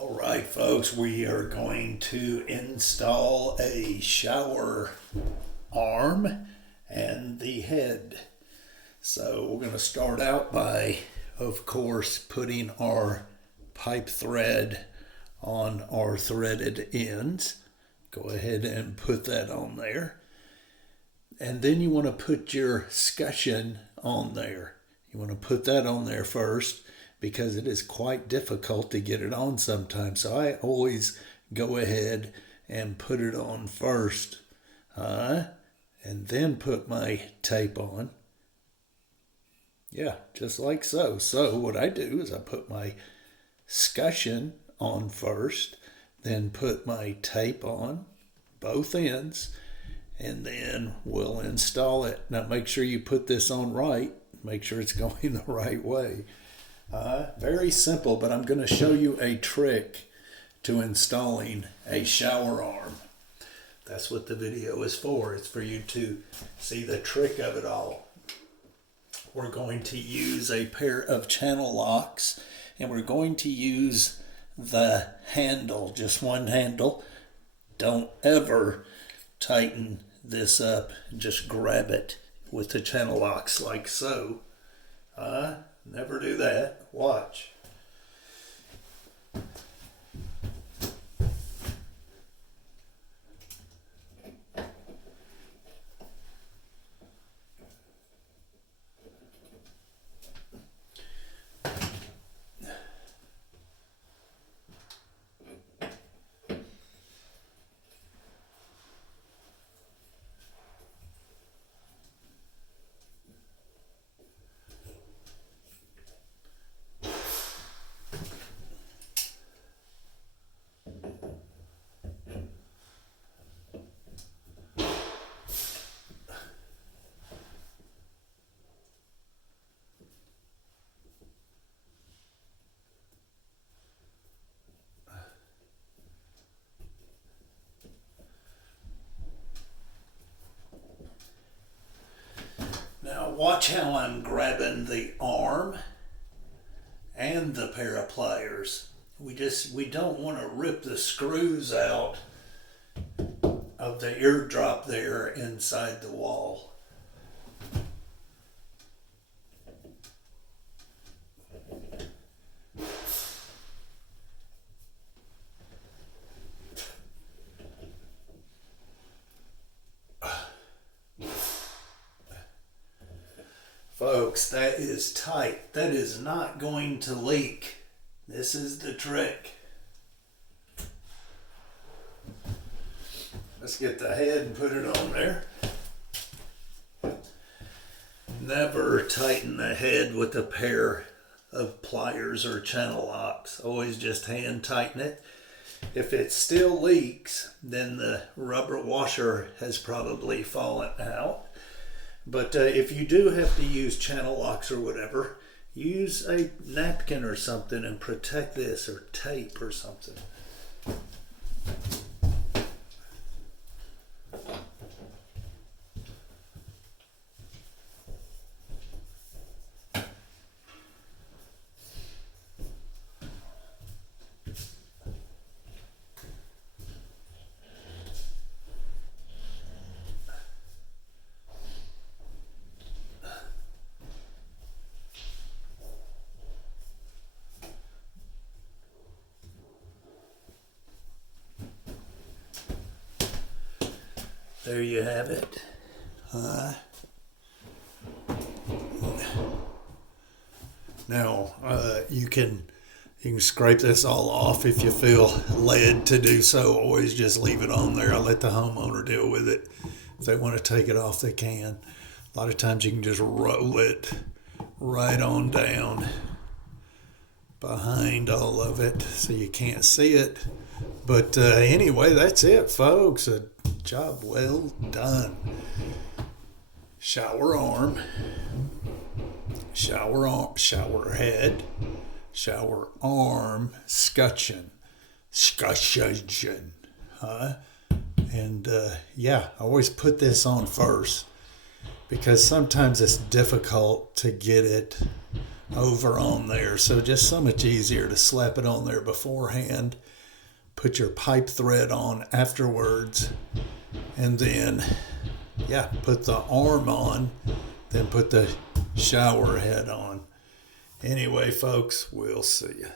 All right, folks, we are going to install a shower arm and the head. So we're going to start out by, of course, putting our pipe thread on our threaded ends. Go ahead and put that on there. And then you want to put your scutcheon on there. You want to put that on there first, because it is quite difficult to get it on sometimes. So I always go ahead and put it on first, and then put my tape on. Yeah, just like so. So what I do is I put my scutcheon on first, then put my tape on both ends, and then we'll install it. Now make sure you put this on right. Make sure it's going the right way. Very simple, but I'm going to show you a trick to installing a shower arm. That's what the video is for. It's for you to see the trick of it all. We're going to use a pair of channel locks, and we're going to use the handle, just one handle. Don't ever tighten this up. Just grab it with the channel locks like so. Never do that. Watch. Now watch how I'm grabbing the arm and the pair of pliers. We don't want to rip the screws out of the eardrop there inside the wall. Folks, that is tight. That is not going to leak. This is the trick. Let's get the head and put it on there. Never tighten the head with a pair of pliers or channel locks. Always just hand tighten it. If it still leaks, then the rubber washer has probably fallen out. But if you do have to use channel locks or whatever, use a napkin or something and protect this, or tape or something. There you have it. Now you can scrape this all off if you feel led to do so. Always just leave it on there. I'll let the homeowner deal with it. If they want to take it off, they can. A lot of times you can just roll it right on down behind all of it so you can't see it. But anyway, that's it, folks. A job well done. Shower arm, shower head, shower arm, scutcheon. And yeah, I always put this on first because sometimes it's difficult to get it over on there. So just so much easier to slap it on there beforehand, put your pipe thread on afterwards, and then, yeah, put the arm on, then put the shower head on. Anyway, folks, we'll see you.